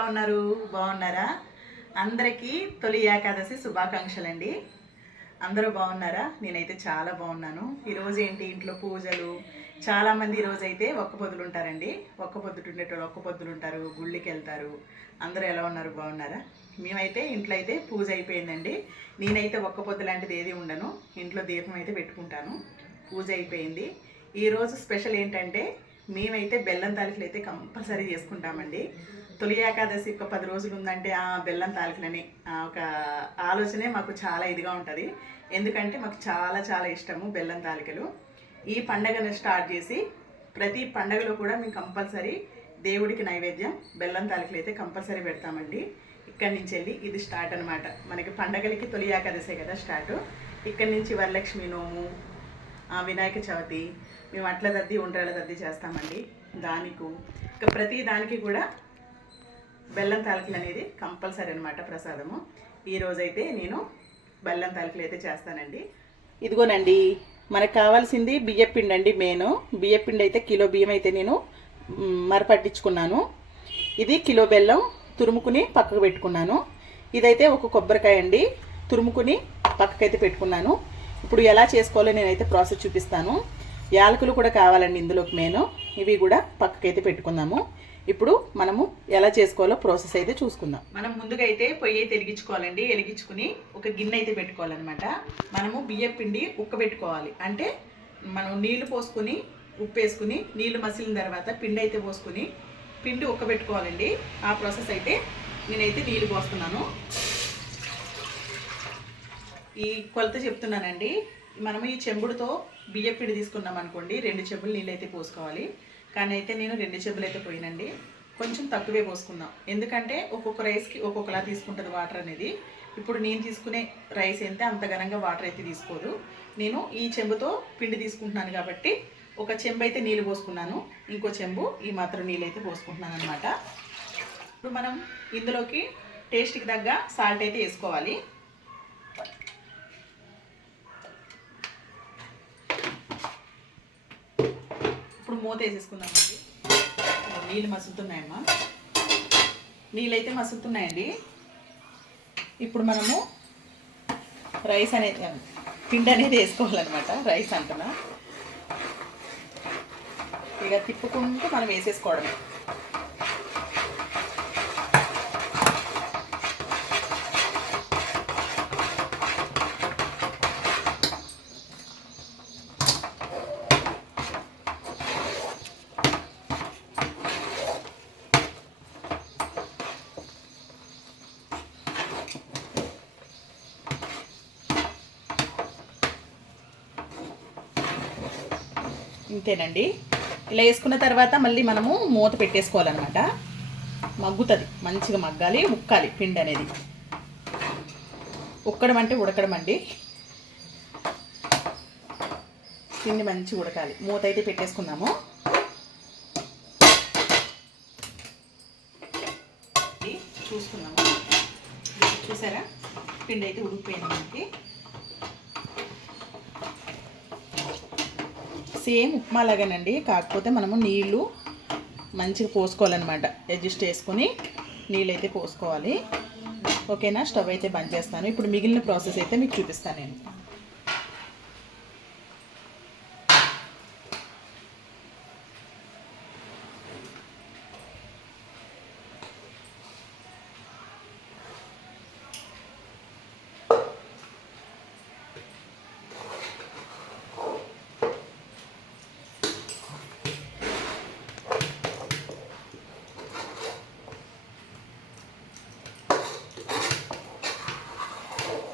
ఎలా ఉన్నారు? బాగున్నారా? అందరికీ తొలి ఏకాదశి శుభాకాంక్షలండి. అందరూ బాగున్నారా? నేనైతే చాలా బాగున్నాను. ఈరోజు ఏంటి ఇంట్లో పూజలు, చాలామంది ఈరోజు అయితే ఒక్క పొద్దులు ఉంటారండి. ఒక్క పొద్దుటుండేటోళ్ళు ఒక్క పొద్దులు ఉంటారు, గుళ్ళకి వెళ్తారు. అందరూ ఎలా ఉన్నారు? బాగున్నారా? మేమైతే ఇంట్లో అయితే పూజ అయిపోయిందండి. నేనైతే ఒక్క పొద్దు లాంటిది ఏది ఉండను, ఇంట్లో దీపం అయితే పెట్టుకుంటాను. పూజ అయిపోయింది. ఈరోజు స్పెషల్ ఏంటంటే మేమైతే బెల్లం తాలికలు అయితే కంపల్సరీ చేసుకుంటామండి. తొలి ఏకాదశి ఒక 10 రోజులు ఉందంటే ఆ బెల్లం తాలికలని ఒక ఆలోచనే మాకు చాలా ఇదిగా ఉంటుంది. ఎందుకంటే మాకు చాలా చాలా ఇష్టము బెల్లం తాలికలు. ఈ పండగను స్టార్ట్ చేసి ప్రతి పండగలో కూడా మేము కంపల్సరీ దేవుడికి నైవేద్యం బెల్లం తాలికలు అయితే కంపల్సరీ పెడతామండి. ఇక్కడి నుంచి వెళ్ళి ఇది స్టార్ట్ అనమాట. మనకి పండగలకి తొలి ఏకాదశే కదా స్టార్ట్. ఇక్కడి నుంచి వరలక్ష్మి నోము, వినాయక చవితి, మేము అట్ల దద్ది ఉండ్రాళ్ళ దద్ది చేస్తామండి. దానికి ఇక ప్రతి దానికి కూడా బెల్లం తాలికలు అనేది కంపల్సరీ అనమాట ప్రసాదము. ఈరోజైతే నేను బెల్లం తాలికలు అయితే చేస్తానండి. ఇదిగోనండి, మనకు కావాల్సింది బియ్యపిండి అండి. బియ్యపిండి అయితే కిలో బియ్యం అయితే నేను మరపట్టించుకున్నాను. ఇది కిలో బెల్లం తురుముకుని పక్కకు పెట్టుకున్నాను. ఇదైతే ఒక కొబ్బరికాయ అండి, తురుముకుని పక్కకైతే పెట్టుకున్నాను. ఇప్పుడు ఎలా చేసుకోవాలో నేనైతే ప్రాసెస్ చూపిస్తాను. యాలకులు కూడా కావాలండి ఇందులోకి ఇవి కూడా పక్కకైతే పెట్టుకుందాము. ఇప్పుడు మనము ఎలా చేసుకోవాలో ప్రాసెస్ అయితే చూసుకుందాం. మనం ముందుగా అయితే పొయ్యి అయితే వెలిగించుకోవాలండి. వెలిగించుకుని ఒక గిన్నె అయితే పెట్టుకోవాలన్నమాట. మనము బియ్యం పిండి ఉక్కబెట్టుకోవాలి. అంటే మనం నీళ్లు పోసుకుని ఉప్పు వేసుకుని నీళ్లు మసిలిన తర్వాత పిండి అయితే పోసుకుని పిండి ఉక్కబెట్టుకోవాలండి. ఆ ప్రాసెస్ అయితే నేనైతే నీళ్ళు పోస్తున్నాను. ఈ కొలత చెప్తున్నానండి. మనము ఈ చెంబుడుతో బియ్యం పిండి తీసుకున్నాం అనుకోండి, 2 చెంబులు నీళ్ళు అయితే పోసుకోవాలి. కానీ అయితే నేను 2 చెంబులు అయితే పోయినండి. కొంచెం తక్కువే పోసుకుందాం, ఎందుకంటే ఒక్కొక్క రైస్కి ఒక్కొక్కలా తీసుకుంటుంది వాటర్ అనేది. ఇప్పుడు నేను తీసుకునే రైస్ అయితే అంత ఘనంగా వాటర్ అయితే తీసుకోదు. నేను ఈ చెంబుతో పిండి తీసుకుంటున్నాను కాబట్టి ఒక చెంబు అయితే నీళ్ళు పోసుకున్నాను, ఇంకో చెంబు ఈ మాత్రం నీళ్ళు అయితే పోసుకుంటున్నాను అనమాట. ఇప్పుడు మనం ఇందులోకి టేస్ట్కి తగ్గ సాల్ట్ అయితే వేసుకోవాలి. ఇప్పుడు మూత వేసేసుకుందామండి. నీళ్ళు మసులుతున్నాయమ్మా, నీళ్ళు అయితే మసులుతున్నాయండి. ఇప్పుడు మనము రైస్ అనేది పిండి అనేది వేసుకోవాలన్నమాట. రైస్ అంటున్నా, ఇక తిప్పుకుంటూ మనం వేసేసుకోవడమే. ఇంతేనండి. ఇలా వేసుకున్న తర్వాత మళ్ళీ మనము మూత పెట్టేసుకోవాలన్నమాట. మగ్గుతుంది, మంచిగా మగ్గాలి, ఉక్కాలి పిండి అనేది. ఉక్కడం అంటే ఉడకడం అండి. పిండి మంచిగా ఉడకాలి. మూత అయితే పెట్టేసుకుందాము. చూసుకుందాము. చూసారా, పిండి అయితే ఉడికిపోయింది మనకి. సేమ్ ఉప్మా లాగానండి, కాకపోతే మనము నీళ్ళు మంచిగా పోసుకోవాలన్నమాట. అడ్జస్ట్ చేసుకుని నీళ్ళు అయితే పోసుకోవాలి. ఓకేనా, స్టవ్ అయితే బంద్ చేస్తాను. ఇప్పుడు మిగిలిన ప్రాసెస్ అయితే మీకు చూపిస్తాను నేను.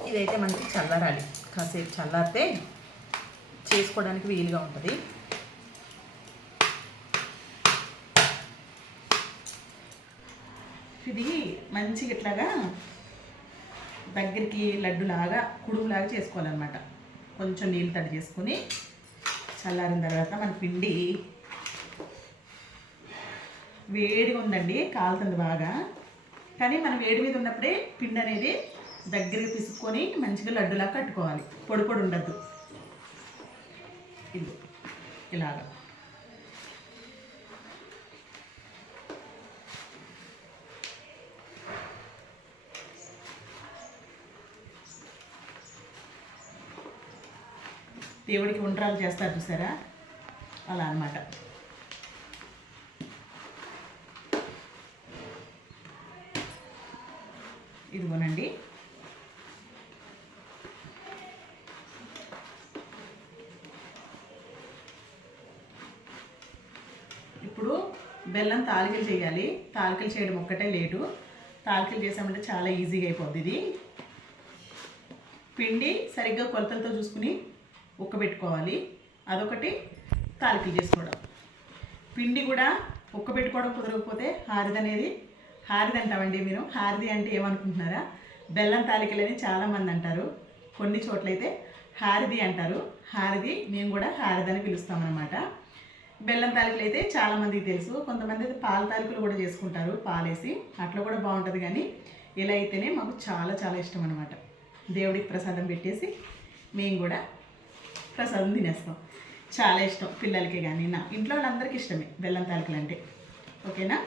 ఇదైతే మనకి చల్లారాలి. కాసేపు చల్లారితే చేసుకోవడానికి వీలుగా ఉంటుంది. ఇది మంచిగా ఇట్లాగా దగ్గరికి లడ్డులాగా కుడుములాగా చేసుకోవాలన్నమాట. కొంచెం నీళ్ళు తడి చేసుకుని చల్లారిన తర్వాత మన పిండి వేడిగా ఉందండి, కాలుతుంది బాగా. కానీ మనం వేడి మీద ఉన్నప్పుడే పిండి అనేది దగ్గరికి పిసుకొని మంచిగా లడ్డులా కట్టుకోవాలి. పొడి పొడి ఉండద్దు. ఇది ఇలాగా దేవుడికి ఉండ్రాలు చేస్తారు చూసారా, అలా అన్నమాట. ఇదిగోనండి. ఇప్పుడు బెల్లం తాలికలు చేయాలి. తాలికలు చేయడం ఒక్కటే లేటు. తాలికలు చేసామంటే చాలా ఈజీగా అయిపోద్ది. ఇది పిండి సరిగ్గా కొలతలతో చూసుకుని ఉక్కబెట్టుకోవాలి. అదొకటి తాలికలు చేసుకోవడం. పిండి కూడా ఉక్కబెట్టుకోవడం కుదరకపోతే హారిది అంటామండి మీరు. హారిది అంటే ఏమనుకుంటున్నారా? బెల్లం తాలికలని చాలామంది అంటారు. కొన్ని చోట్లయితే హారిది అంటారు. హారిది మేము కూడా హారిది అని పిలుస్తామన్నమాట. బెల్లం తాలికలు అయితే చాలామందికి తెలుసు. కొంతమంది అయితే పాల తాలికలు కూడా చేసుకుంటారు, పాలేసి. అట్లా కూడా బాగుంటుంది. కానీ ఇలా అయితేనే మాకు చాలా చాలా ఇష్టం అనమాట. దేవుడికి ప్రసాదం పెట్టేసి మేము కూడా ప్రసాదం తినేస్తాం. చాలా ఇష్టం పిల్లలకి కానీ నా ఇంట్లో వాళ్ళందరికీ ఇష్టమే బెల్లం తాలికలు అంటే. ఓకేనా?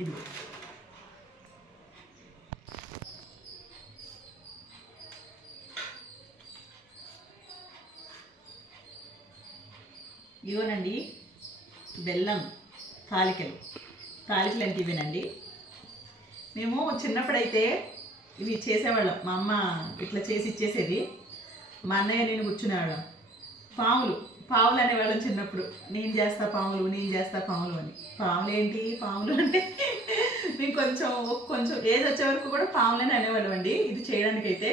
ఇది ఇవోనండి బెల్లం తాలికలు అంటే ఇవేనండి. మేము చిన్నప్పుడైతే ఇవి చేసేవాళ్ళం. మా అమ్మ ఇట్లా చేసి ఇచ్చేసేది. మా అన్నయ్య నేను కూర్చునేవాళ్ళం. పావులు అనేవాళ్ళం చిన్నప్పుడు. నేను చేస్తా పాములు అని. పాములు ఏంటి? పాములు అంటే మేము కొంచెం ఏజ్ వచ్చే వరకు కూడా పాములని అనేవాళ్ళం అండి. ఇది చేయడానికైతే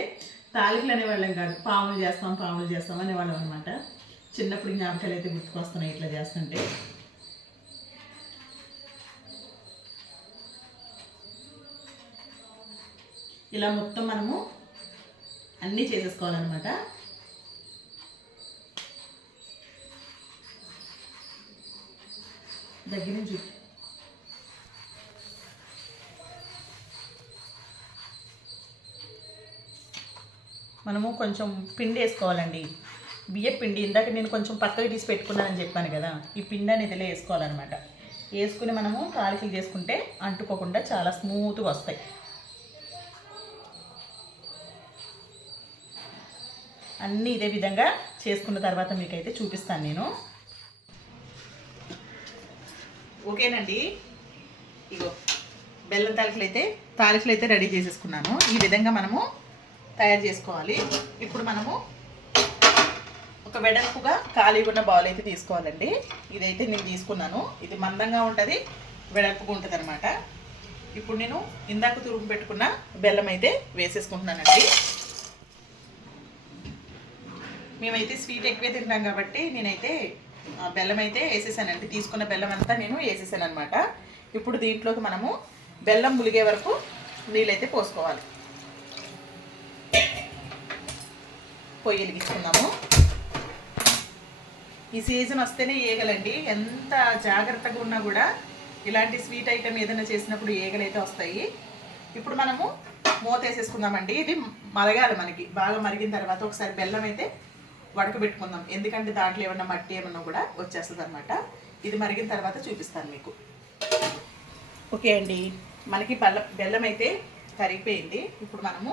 తాలికలు అనేవాళ్ళం కాదు. పాములు చేస్తాం అనేవాళ్ళం అనమాట. చిన్నప్పుడు జ్ఞాపకాలు అయితే గుర్తుకొస్తున్నాయి ఇట్లా చేస్తుంటే. ఇలా మొత్తం మనము అన్నీ చేసేసుకోవాలన్నమాట. దగ్గర నుంచి మనము కొంచెం పిండి వేసుకోవాలండి. బియ్యం పిండి ఇందాక నేను కొంచెం పక్కకి తీసి పెట్టుకున్నానని చెప్పాను కదా. ఈ పిండి అనేది ఇలా వేసుకోవాలన్నమాట. వేసుకుని మనము తాలికలు చేసుకుంటే అంటుకోకుండా చాలా స్మూత్గా వస్తాయి. అన్నీ ఇదే విధంగా చేసుకున్న తర్వాత మీకైతే చూపిస్తాను నేను. ఓకేనండి. ఇగో బెల్లం తాలికలు అయితే రెడీ చేసేసుకున్నాను. ఈ విధంగా మనము తయారు చేసుకోవాలి. ఇప్పుడు మనము ఒక వెడల్పుగా ఖాళీగా ఉన్న బౌల్ అయితే తీసుకోవాలండి. ఇదైతే నేను తీసుకున్నాను. ఇది మందంగా ఉంటుంది, వెడల్పుగా ఉంటుంది అనమాట. ఇప్పుడు నేను ఇందాక తురుము పెట్టుకున్న బెల్లం అయితే వేసేసుకుంటున్నానండి. మేమైతే స్వీట్ ఎక్కువే తింటాం కాబట్టి నేనైతే బెల్లం అయితే వేసేసానండి. తీసుకున్న బెల్లం అంతా నేను వేసేసాను అనమాట. ఇప్పుడు దీంట్లోకి మనము బెల్లం ములిగే వరకు నీళ్ళైతే పోసుకోవాలి. పొయ్యి వెలిగించుకున్నాము. ఈ సీజన్ వస్తేనే ఏగలండి. ఎంత జాగ్రత్తగా ఉన్నా కూడా ఇలాంటి స్వీట్ ఐటెం ఏదైనా చేసినప్పుడు ఏగలైతే వస్తాయి. ఇప్పుడు మనము మూత వేసేసుకుందామండి. ఇది మరగాలి. మనకి బాగా మరిగిన తర్వాత ఒకసారి బెల్లం అయితే వడకబెట్టుకుందాం. ఎందుకంటే దాంట్లో ఏమన్నా మట్టి ఏమన్నా కూడా వచ్చేస్తుంది అనమాట. ఇది మరిగిన తర్వాత చూపిస్తాను మీకు. ఓకే అండి, మనకి బెల్లం అయితే కరిగిపోయింది. ఇప్పుడు మనము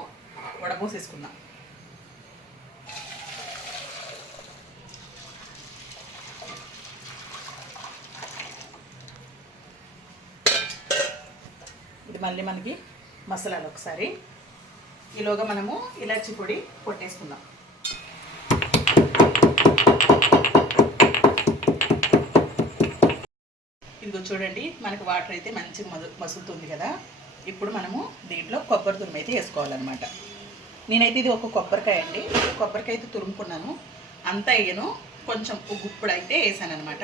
వడపోసేసుకుందాం. ఇది మళ్ళీ మనకి మసాలాలు ఒకసారి. ఈలోగా మనము ఇలాచి పొడి కొట్టేసుకుందాం. ఇదిగో చూడండి, మనకు వాటర్ అయితే మంచిగా మసులుతుంది కదా. ఇప్పుడు మనము దీంట్లో కొబ్బరి తురుము అయితే వేసుకోవాలన్నమాట. నేనైతే ఇది ఒక కొబ్బరికాయ అండి. కొబ్బరికాయ అయితే తురుముకున్నాను. అంతా వేయను, కొంచెం గుప్పుడు అయితే వేసాను అనమాట.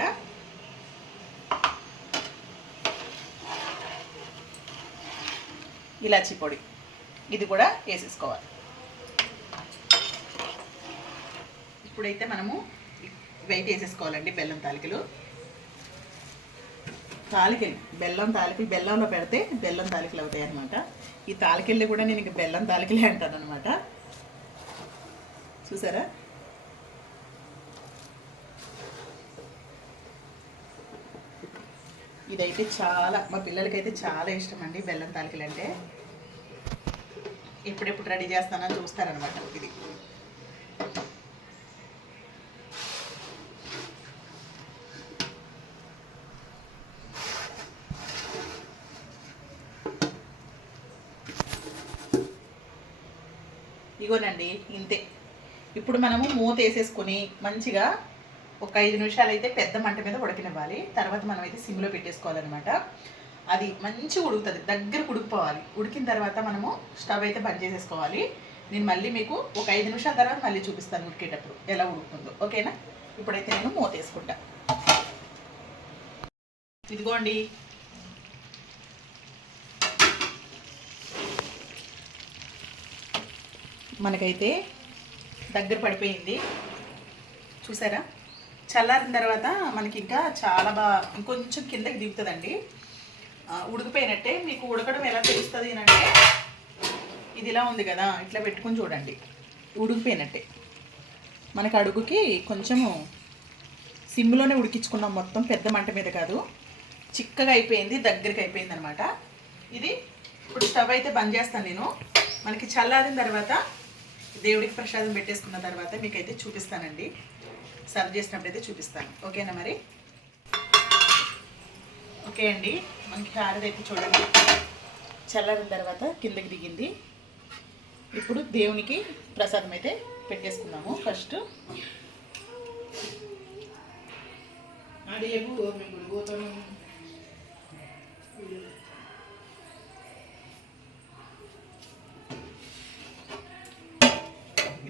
ఇలాచి పొడి ఇది కూడా వేసేసుకోవాలి. ఇప్పుడైతే మనము ఇవైతే వేసేసుకోవాలండి. బెల్లం తాలికలు బెల్లంలో పెడితే బెల్లం తాలికలు అవుతాయి అనమాట. ఈ తాలికల్ని కూడా నేను ఇంక బెల్లం తాలికలే అంటాను అనమాట. చూసారా? ఇదైతే మా పిల్లలకైతే చాలా ఇష్టం అండి బెల్లం తాలికలు అంటే. ఎప్పుడెప్పుడు రెడీ చేస్తానని చూస్తారనమాట. ఇది ఇగోనండి ఇంతే. ఇప్పుడు మనము మూత వేసేసుకొని మంచిగా ఒక 5 నిమిషాలు అయితే పెద్ద మంట మీద ఉడకనివ్వాలి. తర్వాత మనం అయితే సిమ్లో పెట్టేసుకోవాలన్నమాట. అది మంచిగా ఉడుకుతుంది, దగ్గరకు ఉడికిపోవాలి. ఉడికిన తర్వాత మనము స్టవ్ అయితే బంద్ చేసేసుకోవాలి. నేను మళ్ళీ మీకు ఒక 5 నిమిషాల తర్వాత మళ్ళీ చూపిస్తాను ఉడికేటప్పుడు ఎలా ఉడుకుతుందో. ఓకేనా? ఇప్పుడైతే నేను మూత వేసుకుంటా. ఇదిగోండి, మనకైతే దగ్గర పడిపోయింది. చూసారా? చల్లారిన తర్వాత మనకి ఇంకా చాలా బాగా ఇంకొంచెం కిందకి దిగుతుందండి. ఉడికిపోయినట్టే. మీకు ఉడకడం ఎలా తెలుస్తుంది అంటే ఇది ఇలా ఉంది కదా, ఇట్లా పెట్టుకుని చూడండి, ఉడికిపోయినట్టే. మనకి అడుగుకి కొంచెము సిమ్లోనే ఉడికించుకున్నాం, మొత్తం పెద్ద మంట మీద కాదు. చిక్కగా అయిపోయింది, దగ్గరికి అయిపోయింది అనమాట. ఇది ఇప్పుడు స్టవ్ అయితే బంద్ చేస్తాను నేను. మనకి చల్లారిన తర్వాత దేవుడికి ప్రసాదం పెట్టేసుకున్న తర్వాత మీకైతే చూపిస్తానండి. సర్వ్ చేసినప్పుడు అయితే చూపిస్తాను. ఓకేనా మరి? ఓకే అండి, మనకి హారతి అయితే చూడండి చల్లారిన తర్వాత కిందకి దిగింది. ఇప్పుడు దేవునికి ప్రసాదం అయితే పెట్టేసుకున్నాము. ఫస్ట్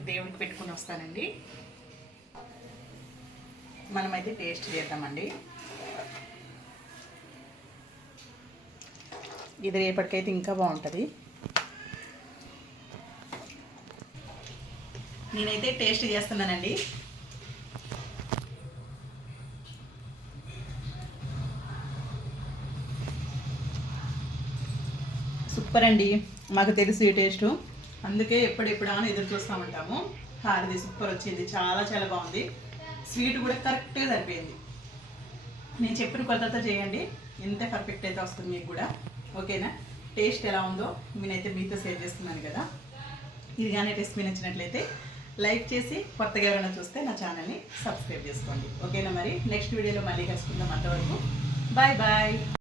దేవునికి పెట్టుకుని వస్తానండి. మనమైతే టేస్ట్ చేద్దామండి. ఇది రేపటికైతే ఇంకా బాగుంటుంది. నేనైతే టేస్ట్ చేస్తున్నానండి. సూపర్ అండి. మాకు తెలుసు ఈ టేస్టు, అందుకే ఎప్పుడెప్పుడు అని ఎదురు చూస్తూ ఉంటాము. హారతి సూపర్ వచ్చింది, చాలా చాలా బాగుంది. స్వీట్ కూడా కరెక్ట్గా సరిపోయింది. నేను చెప్పిన కొలతతో చేయండి, ఎంత పర్ఫెక్ట్ అయితే వస్తుంది మీకు కూడా. ఓకేనా? టేస్ట్ ఎలా ఉందో నేనైతే మీతో షేర్ చేస్తున్నాను కదా. ఇది కానీ టేస్ట్ మీ నచ్చినట్లయితే లైక్ చేసి, కొత్తగా ఎవరైనా చూస్తే నా ఛానల్ని సబ్స్క్రైబ్ చేసుకోండి. ఓకేనా మరి? నెక్స్ట్ వీడియోలో మళ్ళీ కలుసుకుందాం. అంతవరకు బాయ్ బాయ్.